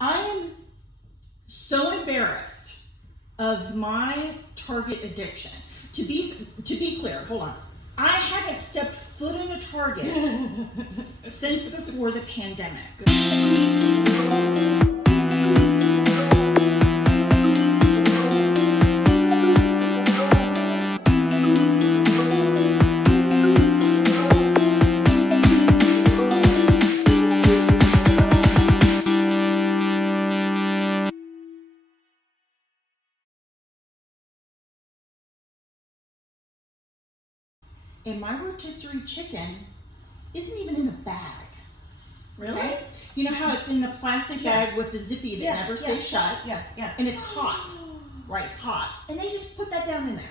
I am so embarrassed of my Target addiction. To be clear, hold on. I haven't stepped foot in a Target since before the pandemic. And my rotisserie chicken isn't even in a bag. Really? Okay? You know how it's in the plastic bag with the zippy that never stays shut? Yeah. And it's hot. Right, it's hot. And they just put that down in there.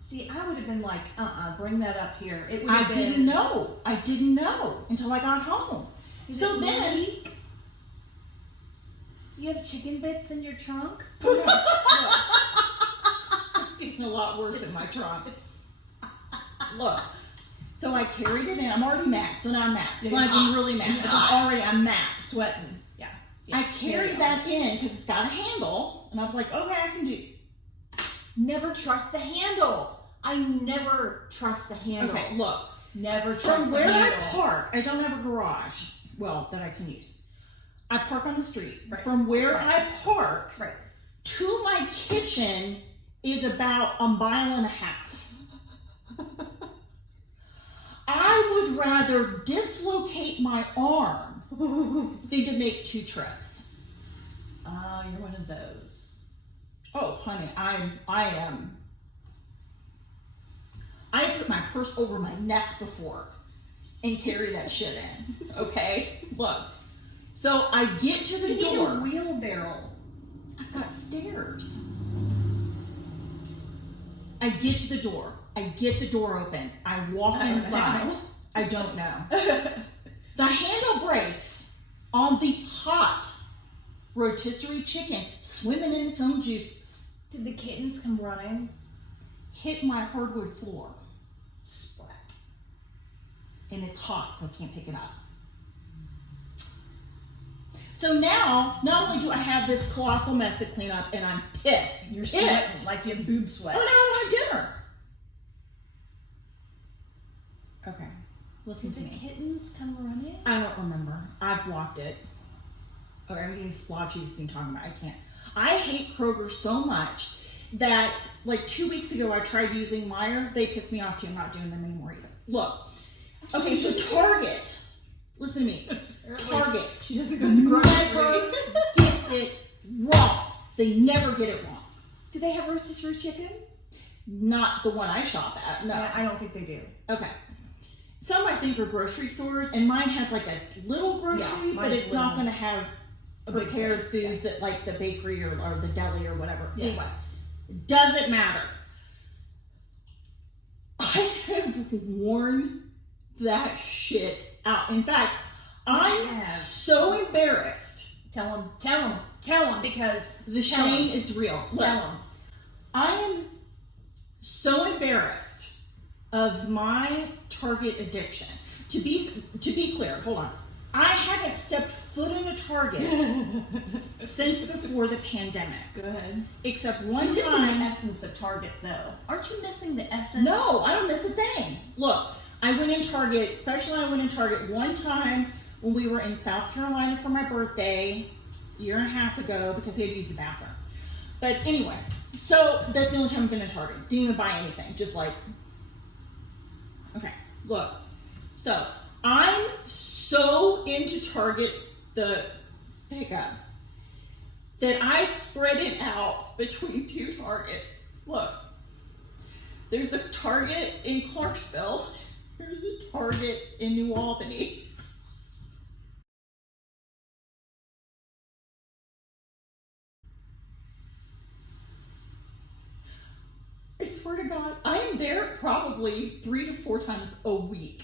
See, I would have been like, bring that up here. It would have been... I didn't know until I got home. So then... You have chicken bits in your trunk? It's getting a lot worse in my trunk. Look, so I carried it in. I'm already mad, so now I'm mad. So I'm really mad. I'm mad. Sweating. Yeah. I carried that in because it's got a handle, and I was like, okay, I can do. Never trust the handle. I never trust the handle. Okay, look. Never trust the handle. From where I park, I don't have a garage, well, that I can use. I park on the street. Right. From where I park to my kitchen is about a mile and a half. I would rather dislocate my arm than to make 2 trips. Oh, you're one of those. Oh, honey, I am. I've put my purse over my neck before and carry that shit in. Okay, look. So I get to the door. You need a wheelbarrow. I've got stairs. I get to the door. I get the door open. I walk inside. I don't know. The handle breaks on the hot rotisserie chicken swimming in its own juices. Did the kittens come running? Hit my hardwood floor. Splat. And it's hot, so I can't pick it up. So now, not only do I have this colossal mess to clean up, and I'm pissed. You're sweating like you have boob sweat. Oh, no, I don't have dinner. Okay, listen to me. Did the kittens come running? I don't remember. I've blocked it. Oh, I'm getting splotchy just being talking about. I can't. I hate Kroger so much that like 2 weeks ago I tried using Meijer. They pissed me off too. I'm not doing them anymore either. Look. Okay, so Target. Listen to me. Target. She doesn't go to the Never gets it wrong. They never get it wrong. Do they have rotisserie chicken? Not the one I shop at. No. Yeah, I don't think they do. Okay. Some I think are grocery stores, and mine has like a little grocery, but it's not going to have prepared foods that like the bakery or the deli or whatever. Yeah. Anyway, doesn't matter. I have worn that shit out. In fact, I'm so embarrassed. Tell them, because the shame is real. Tell them. I am so embarrassed of my Target addiction. To be clear, hold on. I haven't stepped foot in a Target since before the pandemic. Good. Except one You're time. missing the essence of Target, though. Aren't you missing the essence? No, I don't miss a thing. Look, I went in Target, one time when we were in South Carolina for my birthday a year and a half ago because I had to use the bathroom. But anyway, so that's the only time I've been in Target. Didn't even buy anything, just like, okay, look. So I'm so into Target, the pickup, that I spread it out between 2 Targets. Look, there's a Target in Clarksville, there's a Target in New Albany. I swear to God, I am there probably 3 to 4 times a week.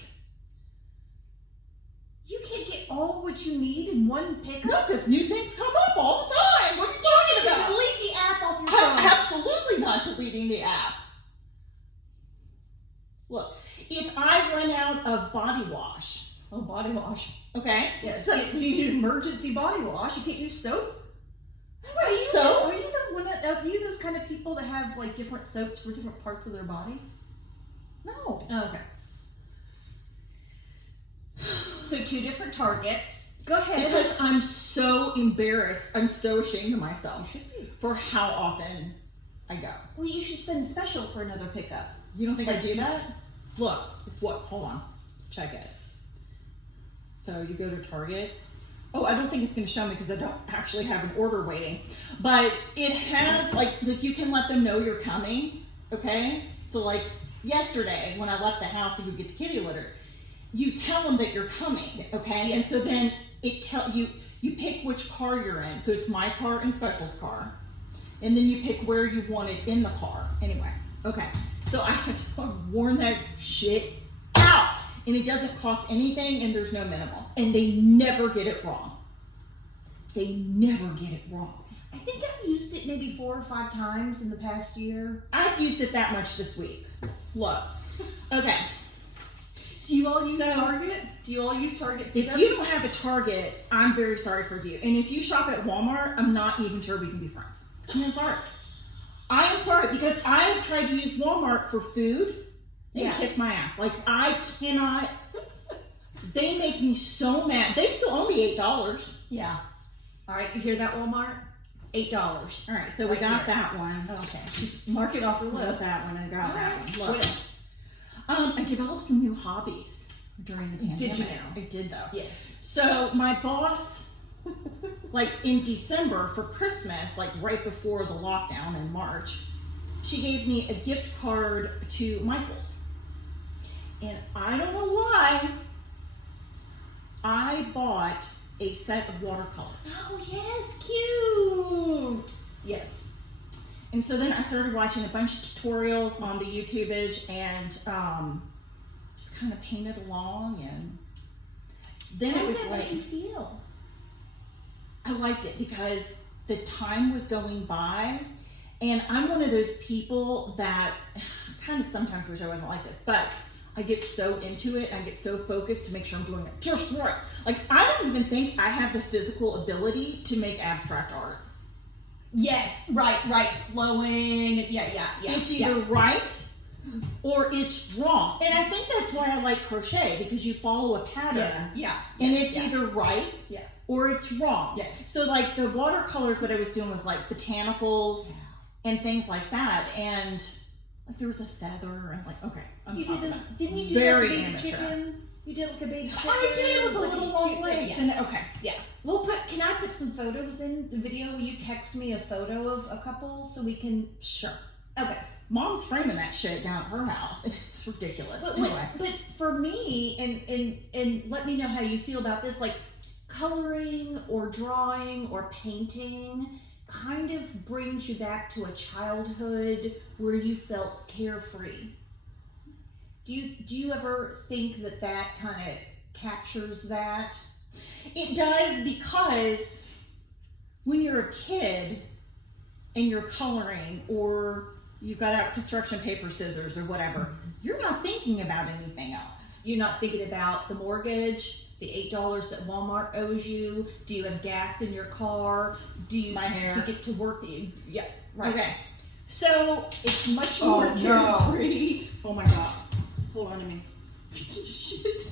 You can't get all what you need in one pickup? No, because new things come up all the time. What are you talking about? Delete the app off your I'm phone. absolutely not deleting the app. Look, if I run out of body wash, Oh, body wash. Okay. Yes. So, You need an emergency body wash. You can't use soap. Are you those kind of people that have like different soaps for different parts of their body? No. Oh, okay. So 2 different Targets. Go ahead. Because I'm so embarrassed. I'm so ashamed of myself You should be. for how often I go. Well, you should send special for another pickup. You don't think I do that? Look, what? Hold on. Check it. So you go to Target. Oh, I don't think it's going to show me because I don't actually have an order waiting. But it has, like you can let them know you're coming, okay? So like yesterday when I left the house to go get the kitty litter, you tell them that you're coming, okay? Yes. And so then you pick which car you're in. So it's my car and Special's car. And then you pick where you want it in the car. Anyway, okay. So I have worn that shit out. And it doesn't cost anything and there's no minimal. And they never get it wrong. They never get it wrong. I think I've used it maybe 4 or 5 times in the past year. I've used it that much this week. Look. Okay. Do you all use Target? Do you all use Target? If you don't have a Target, I'm very sorry for you. And if you shop at Walmart, I'm not even sure we can be friends. I'm sorry. I am sorry because I have tried to use Walmart for food. They kiss my ass. Like, I cannot. They make me so mad. They still owe me $8. Yeah. All right, you hear that, Walmart? $8. All right, so we got that one. Okay. Just mark it off your list. That one. I got that one. Look. What else? I developed some new hobbies during the pandemic. Did you now? I did, though. Yes. So my boss, like in December for Christmas, like right before the lockdown in March, she gave me a gift card to Michael's. And I don't know why, I bought a set of watercolors. Oh, yes. Cute. Yes. And so then I started watching a bunch of tutorials on the YouTubeage and just kind of painted along. And then How it was did that like, make you feel? I liked it because the time was going by. And I'm one of those people that kind of sometimes wish I wasn't like this, but I get so into it. I get so focused to make sure I'm doing it just right. Like, I don't even think I have the physical ability to make abstract art. Yes, right, flowing. Yeah. It's either right or it's wrong. And I think that's why I like crochet, because you follow a pattern. Yeah. And it's either right Yeah. or it's wrong. Yes. So like the watercolors that I was doing was like botanicals and things like that. And like there was a feather and like, okay. You did those, didn't you do very like a baby amateur. chicken? You did like a baby chicken? I did with the like little a long cute legs. thing, yeah. And okay. Yeah. Can I put some photos in the video? Will you text me a photo of a couple so we can? Sure. Okay. Mom's framing that shit down at her house. It's ridiculous. But, Anyway. but for me, and let me know how you feel about this, like coloring or drawing or painting kind of brings you back to a childhood where you felt carefree. Do you ever think that kind of captures that? It does, because when you're a kid and you're coloring or you've got out construction paper, scissors, or whatever, you're not thinking about anything else. You're not thinking about the mortgage, the $8 that Walmart owes you. Do you have gas in your car? Do you My hair. to get to work? Yeah, right. Okay. So It's much more Oh, no. carefree. oh my God. Hold on to me. Shit.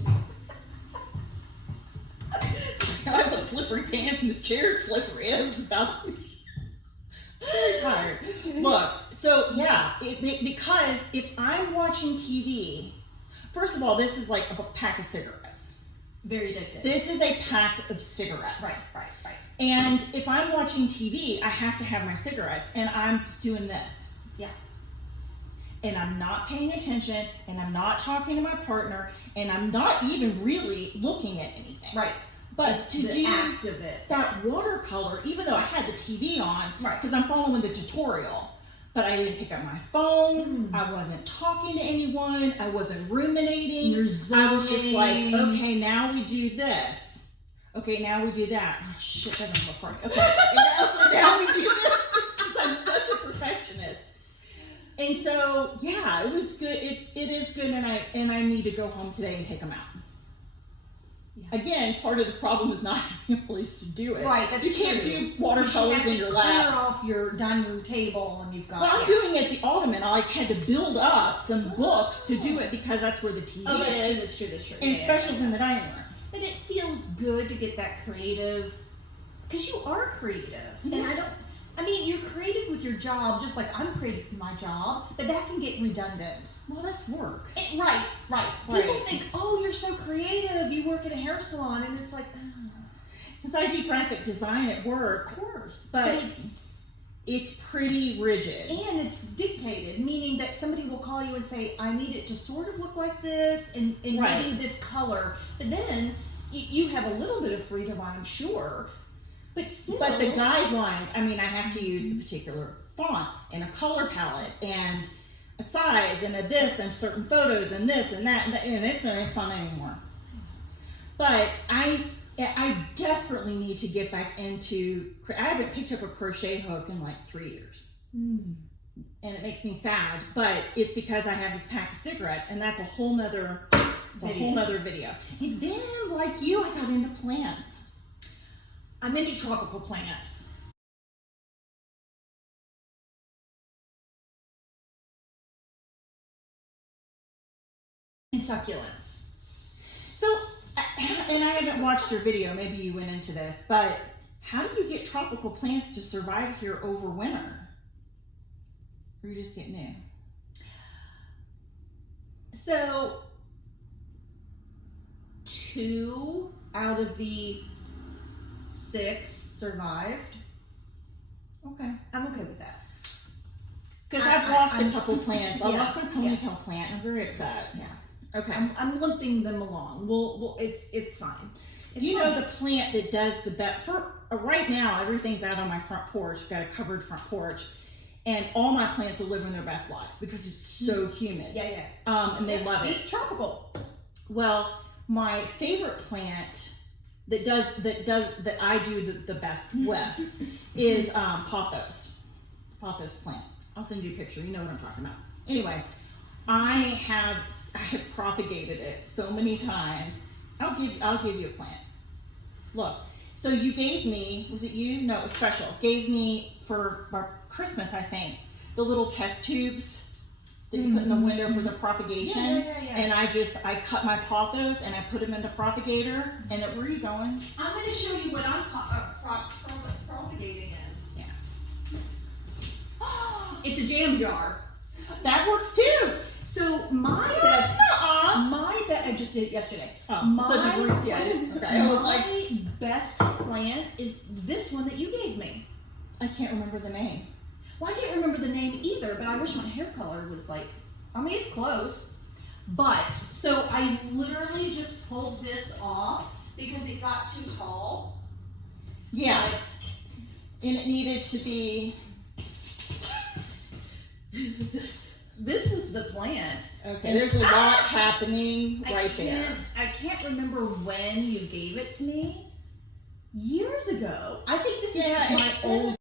I have slippery pants and this chair is slippery. I was about to be very tired. Look, so yeah, because if I'm watching TV, first of all, this is like a pack of cigarettes. Very addictive. This is a pack of cigarettes. Right. And if I'm watching TV, I have to have my cigarettes, and I'm just doing this. Yeah. And I'm not paying attention, and I'm not talking to my partner, and I'm not even really looking at anything. Right. But It's to the do act of it. that watercolor, even though I had the TV on, Right. because I'm following the tutorial, but I didn't pick up my phone, I wasn't talking to anyone, I wasn't ruminating. You're I was just like, zoning. okay, now we do this. Okay, now we do that. Oh, shit, that doesn't look right. Okay, and now we do this, because I'm such a perfectionist. And so, yeah, it was good. It is good, and I need to go home today and take them out. Yeah. Again, part of the problem is not having a place to do it. Right, that's you can't true. do watercolors in your Clear lap. off your dining room table, and you've got. Well, I'm doing it at the Ottoman. I had to build up some books to do it because that's where the TV Oh, is. that's true. That's true. And Yeah, specials yeah. in the dining room. But it feels good to get that creative, because you are creative, and I mean, you're creative with your job, just like I'm creative with my job, but that can get redundant. Well, that's work. Right. Right. People think, oh, you're so creative, you work at a hair salon, and it's like, Because I do graphic design at work, of course. but it's pretty rigid. And it's dictated, meaning that somebody will call you and say, I need it to sort of look like this, and Right. maybe this color. But then you have a little bit of freedom, I'm sure. But still. But the guidelines, I mean, I have to use the particular font and a color palette and a size and a this and certain photos and this and that, and it's not even fun anymore. But I desperately need to get back into, I haven't picked up a crochet hook in like 3 years. And it makes me sad, but it's because I have this pack of cigarettes, and that's a whole nother video. And then, like you, I got into plants. I'm into tropical plants. And succulents. So, and I haven't watched your video, maybe you went into this, but how do you get tropical plants to survive here over winter? Or you just get new? So, 2 out of the 6 survived. Okay. I'm okay with that. Because I've lost a I'm- couple plants. I Yeah, lost my ponytail plant. I'm very upset. Yeah. Okay. I'm limping them along. It's fine. It's You fine. know the plant that does the best for right now? Everything's out on my front porch. I've got a covered front porch, and all my plants are living their best life because it's so humid. Yeah. And they love it. Tropical. Well, my favorite plant that I do the best with is pothos plant. I'll send you a picture. You know what I'm talking about. Anyway, I have propagated it so many times. I'll give you a plant. Look, so you gave me, was it you? No, it was special. Gave me for Christmas, I think, the little test tubes that you put in the window for the propagation. Yeah. And I cut my pothos and I put them in the propagator. And where are you going? I'm going to show you what I'm propagating in. Yeah. It's a jam jar. That works too. So my I just did it yesterday. So the roots, yeah. Okay. I was like, My best plant is this one that you gave me. I can't remember the name. Well, I can't remember the name either, but I wish my hair color was like, I mean, it's close. But, so I literally just pulled this off because it got too tall. Yeah. But And it needed to be. this is the plant. Okay, there's a lot happening right there. I can't remember when you gave it to me. Years ago. I think this is my old.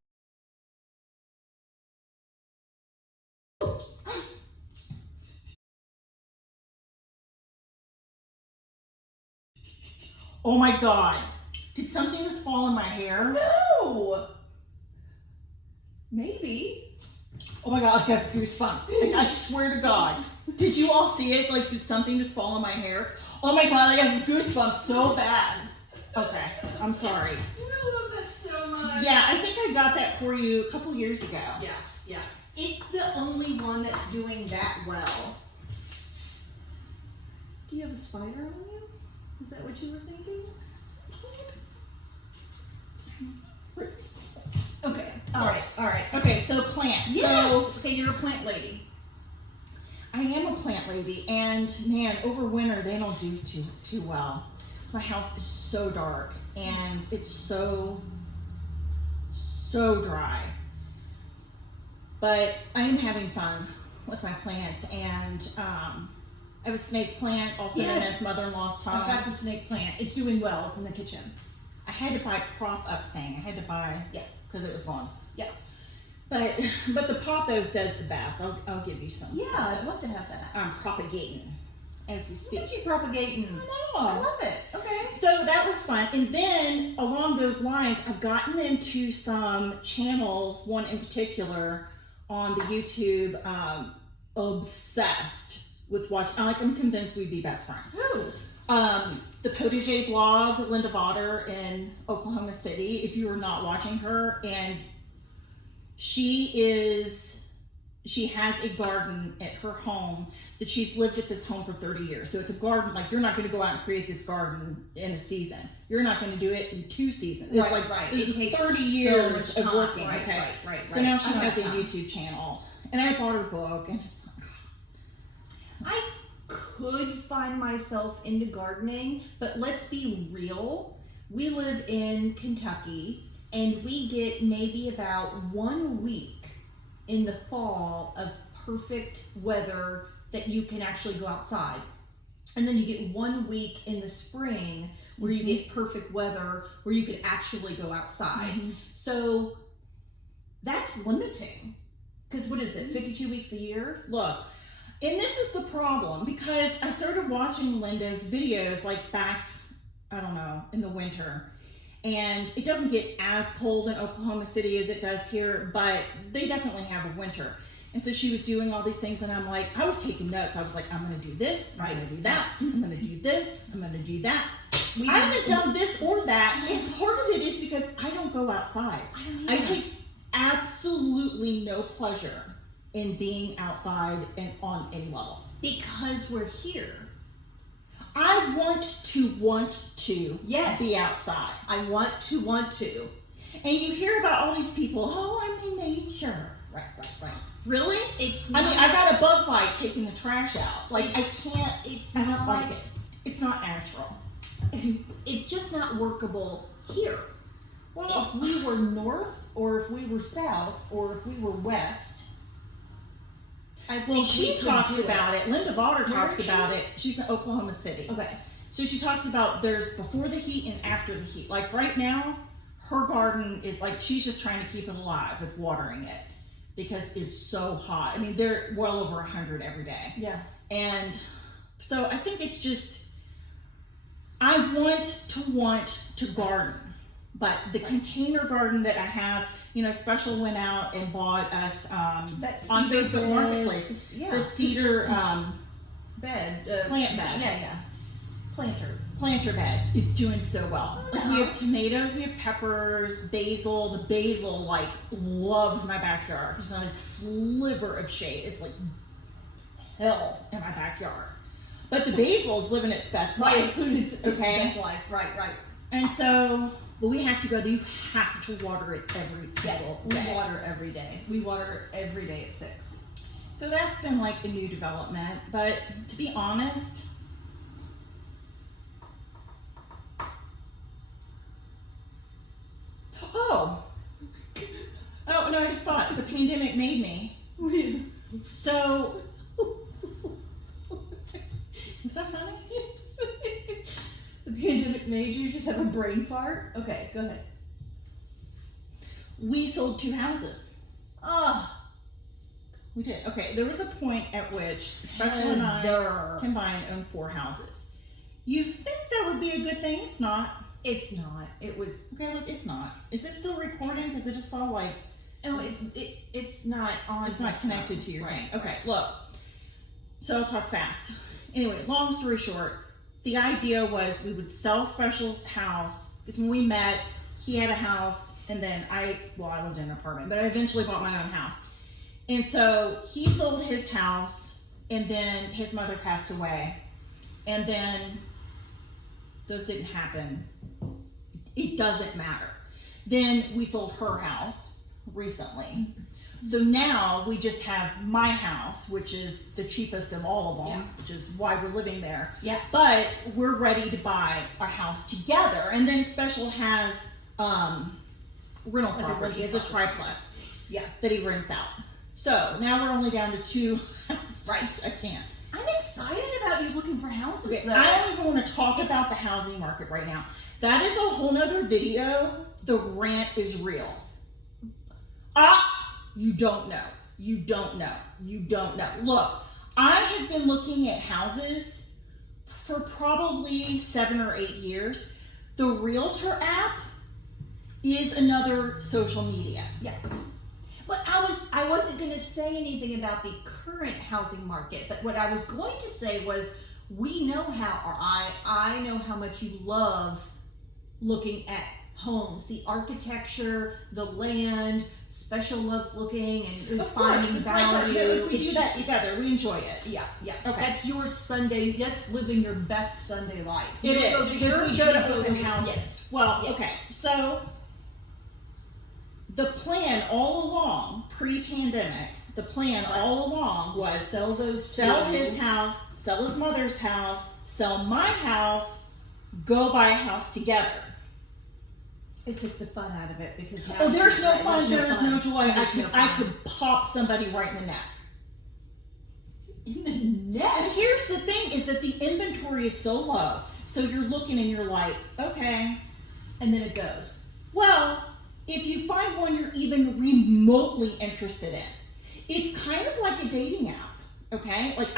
Oh my God. Did something just fall in my hair? No! Maybe. Oh my God, I got goosebumps. I swear to God. Did you all see it? Like, did something just fall in my hair? Oh my God, I got goosebumps so bad. Okay, I'm sorry. I love that so much. Yeah, I think I got that for you a couple years ago. Yeah. It's the only one that's doing that well. Do you have a spider on you? Is that what you were thinking? Okay. All right. Okay, so plants. Yes. So Okay, you're a plant lady. I am a plant lady, and man, over winter they don't do too well. My house is so dark, and it's so dry. But I am having fun with my plants, and I have a snake plant, also known Yes. as mother-in-law's tongue. I've got the snake plant. It's doing well. It's in the kitchen. I had to buy a prop up thing. I had to buy because it was gone. Yeah. But the pothos does the best. I'll give you some. Yeah, I'd love to have that. I'm propagating as we speak. Look at you propagating. I know. I love it. Okay. So that was fun. And then along those lines, I've gotten into some channels, one in particular on the YouTube, obsessed with watching. I'm convinced we'd be best friends. Who? The Potager blog, Linda Vodder in Oklahoma City, if you are not watching her, and she has a garden at her home that she's lived at this home for 30 years. So it's a garden, like you're not going to go out and create this garden in a season. You're not going to do it in 2 seasons. It's Right. This It is takes 30 years so much of time. working. Right, Okay. right. So now she has a time. YouTube channel, and I bought her book, and I could find myself into gardening, but let's be real. We live in Kentucky, and we get maybe about 1 week in the fall of perfect weather that you can actually go outside. And then you get 1 week in the spring where you get perfect weather where you could actually go outside. So that's limiting. Because what is it, 52 weeks a year? look. And this is the problem, because I started watching Linda's videos like back, I don't know, in the winter. And it doesn't get as cold in Oklahoma City as it does here, but they definitely have a winter. And so she was doing all these things, and I'm like, I was taking notes. I was like, I'm going to do this, I'm going to do that, I'm going to do this, I'm going to do that. I haven't done this or that, and part of it is because I don't go outside. I take absolutely no pleasure in being outside and on any level. Because we're here. I want to Yes. be outside. I want to. And you hear about all these people, oh, I'm in nature. Right. Really? It's I not, mean, I got a bug light taking the trash out. Like, I can't, it's I don't not like it. It's not natural. It's just not workable here. Well, If we were north, or if we were south, or if we were west, I think well, she we could talks do about it. Linda Vodder Where talks is she? about it. She's in Oklahoma City. Okay. So she talks about there's before the heat and after the heat. Like right now, her garden is like, she's just trying to keep it alive with watering it because it's so hot. I mean, they're well over 100 every day. Yeah. And so I think it's just, I want to garden, but the container garden that I have, you know, Special went out and bought us That's on cedar Facebook bed. Marketplace, Yeah. the cedar Bed. plant bed. Yeah. Planter bed is doing so well. Oh, Like, we have tomatoes, we have peppers, basil. The basil like loves my backyard. There's not a sliver of shade. It's like hell in my backyard. But the basil is living its best life. It's Okay. best life. Right. And so, but we have to go. You have to water it every single We day. water every day. We water every day at 6. So that's been like a new development. But to be honest, oh no, I just thought the pandemic made me. So, was that funny? The pandemic made you just have a brain fart? Okay, go ahead. We sold 2 houses. Oh, We did. Okay, there was a point at which Special and I Heather. combined owned 4 houses. You think that would be a good thing? It's not. It's not. It was. Okay, look, it's not. Is this still recording? Because it just saw like No, it's not on. it's not his connected phone. to your Right. thing. Okay, look. So I'll talk fast. Anyway, long story short, the idea was we would sell Special's house because when we met, he had a house, and then I lived in an apartment, but I eventually bought my own house. And so he sold his house, and then his mother passed away, and then those didn't happen. It doesn't matter. Then we sold her house recently. So now we just have my house, which is the cheapest of all of them, which is why we're living there. Yeah. But we're ready to buy our house together. And then Special has rental Like a property as rental a triplex Yeah. that he rents out. So now we're only down to 2 houses. Right. I can't. I'm excited about you looking for houses. Okay, though. I don't even want to talk about the housing market right now. That is a whole nother video. The rant is real. You don't know. You don't know. You don't know. Look, I have been looking at houses for probably 7 or 8 years. The Realtor app is another social media. Yeah. But I wasn't going to say anything about the current housing market, but what I was going to say was we know how, or I know how much you love looking at homes, the architecture, the land. Special loves looking and finding value. We do that together. We enjoy it. Yeah. Okay. That's your Sunday. That's living your best Sunday life. It is because we go to open houses. Yes. Well, okay. So the plan all along, pre-pandemic, all along was sell his house, sell his mother's house, sell my house, go buy a house together. It took the fun out of it because there's no fun. There is no joy. I could pop somebody right in the neck. In the neck. And here's the thing: is that the inventory is so low. So you're looking and you're like, okay, and then it goes. Well, if you find one you're even remotely interested in, it's kind of like a dating app. Okay, like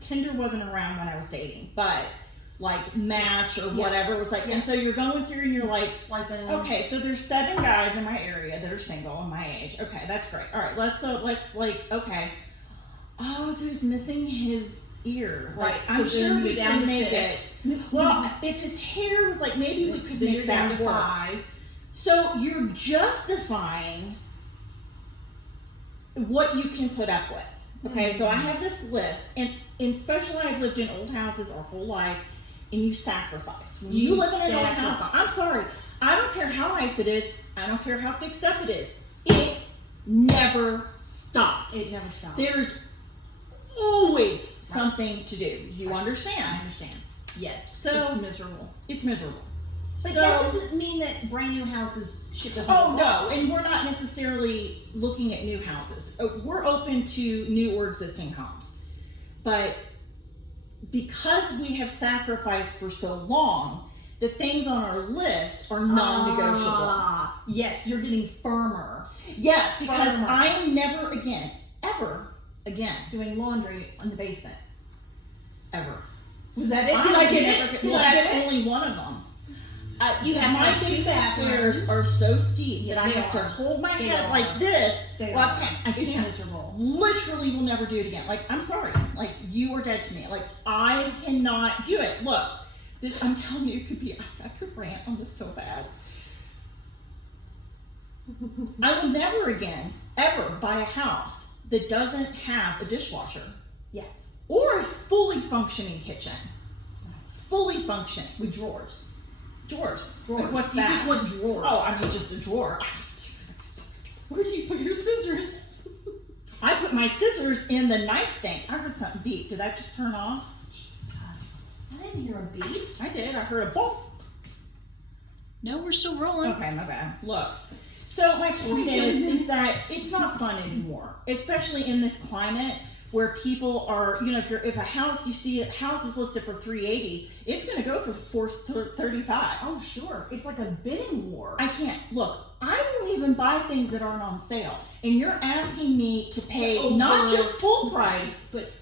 Tinder wasn't around when I was dating, but like Match or whatever was like, and so you're going through and you're like, okay, so there's 7 guys in my area that are single and my age. Okay, that's great. All right, let's okay. Oh, so he's missing his ear. Like, I'm sure we can make it. Well, if his hair was like, maybe we could make that work. 5. So you're justifying what you can put up with. Okay, so I have this list, and especially I've lived in old houses our whole life. And you sacrifice. When you live in an old house, I'm sorry. I don't care how nice it is. I don't care how fixed up it is. It never stops. It never stops. There's always something to do. You understand? I understand. Yes. So it's miserable. It's miserable. But that doesn't mean that brand new houses shit doesn't. Oh no, and we're not necessarily looking at new houses. We're open to new or existing homes, but because we have sacrificed for so long, the things on our list are non-negotiable. Yes, you're getting firmer. Yes, because I'm never again, ever again, doing laundry in the basement. Ever. Was that it? Did I get it? That's only one of them. You have my basement stairs are so steep that I have to hold my head like this. I can't. It's miserable. Literally will never do it again. Like, I'm sorry. Like, you are dead to me. Like, I cannot do it. Look, I'm telling you, it could be, I could rant on this so bad. I will never again, ever buy a house that doesn't have a dishwasher. Yeah. Or a fully functioning kitchen. Fully functioning. With drawers. Drawers. Like, what's you that? You just want drawers. Oh, I mean just a drawer. Where do you put your scissors? I put my scissors in the knife thing. I heard something beep. Did that just turn off? Jesus. I didn't hear a beep. I did. I heard a boom. No, we're still rolling. Okay, my bad. Look. So my point is that it's not fun anymore, especially in this climate where people are, if a house, you see a house is listed for $380, it's going to go for $435. Oh, sure. It's like a bidding war. I can't. Look, I won't even buy things that aren't on sale. And you're asking me to pay not just full price,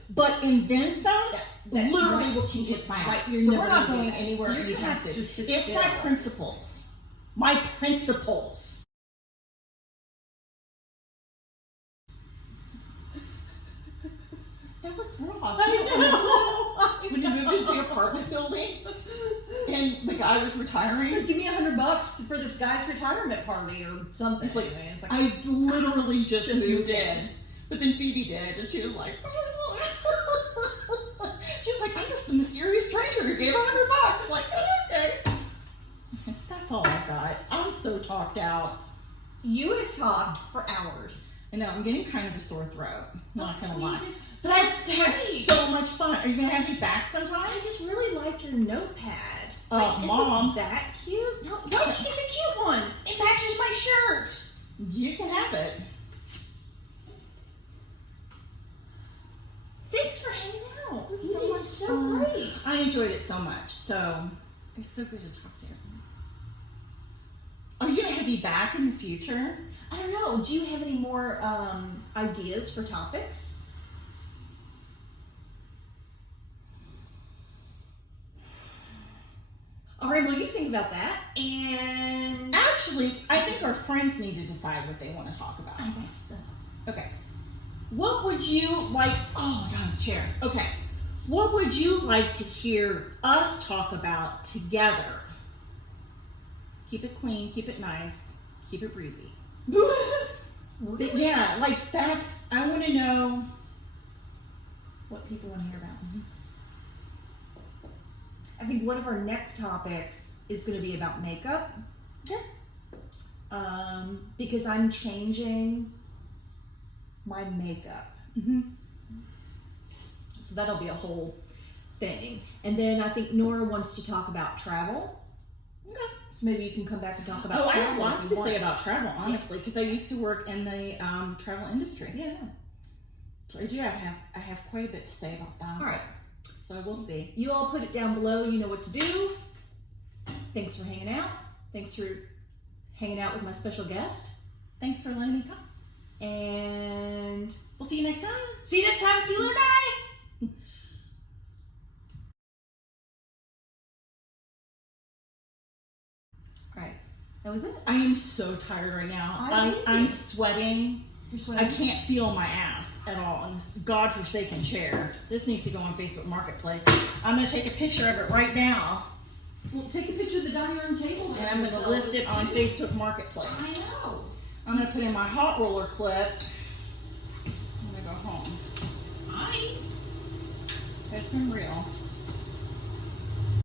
but and then some, literally will kiss my ass. Right, so we're not going anywhere anytime soon. It's still. my principles. My principles. That was Ross. When he moved into the apartment building and the guy was retiring. Like, give me $100 for this guy's retirement party or something. It's like I literally just moved in. But then Phoebe did, and she was like, she's like, I'm just the mysterious stranger who gave $100. Like, okay. That's all I got. I'm so talked out. You have talked for hours. I know, I'm getting kind of a sore throat. Not gonna lie. So but I've had so much fun. Are you gonna have me back sometime? I just really like your notepad. Mom. Isn't that cute? No, why did you get the cute one? It matches my shirt. You can have it. Thanks for hanging out. You did so great. I enjoyed it so much. So it's so good to talk to you. Are you gonna have me back in the future? I don't know. Do you have any more ideas for topics? All right, well, you think about that. And Actually, I think our friends need to decide what they want to talk about. I think so. Okay. What would you like? Oh my God, it's a chair. Okay. What would you like to hear us talk about together? Keep it clean, keep it nice, keep it breezy. But yeah, like that's, I want to know What people want to hear about. I think one of our next topics is going to be about makeup. Okay. Because I'm changing my makeup. So that'll be a whole thing. And then I think Nora wants to talk about travel. Okay. So maybe you can come back and talk about Oh, I travel. have lots if to you say want. about travel, honestly, because I used to work in the travel industry. Yeah. So I do have quite a bit to say about that. All right. So we'll see. You all put it down below. You know what to do. Thanks for hanging out. Thanks for hanging out with my special guest. Thanks for letting me come. And We'll see you next time. see you next time. See you later. Bye. All right. That was it. I am so tired right now. I'm sweating. You're sweating. I can't feel my ass at all in this godforsaken chair. This needs to go on Facebook Marketplace. I'm going to take a picture of it right now, Well, take a picture of the dining room table. and I'm going to list it on Facebook Marketplace. I know. I'm going to put in my hot roller clip. I'm going to go home. Hi. It's been real.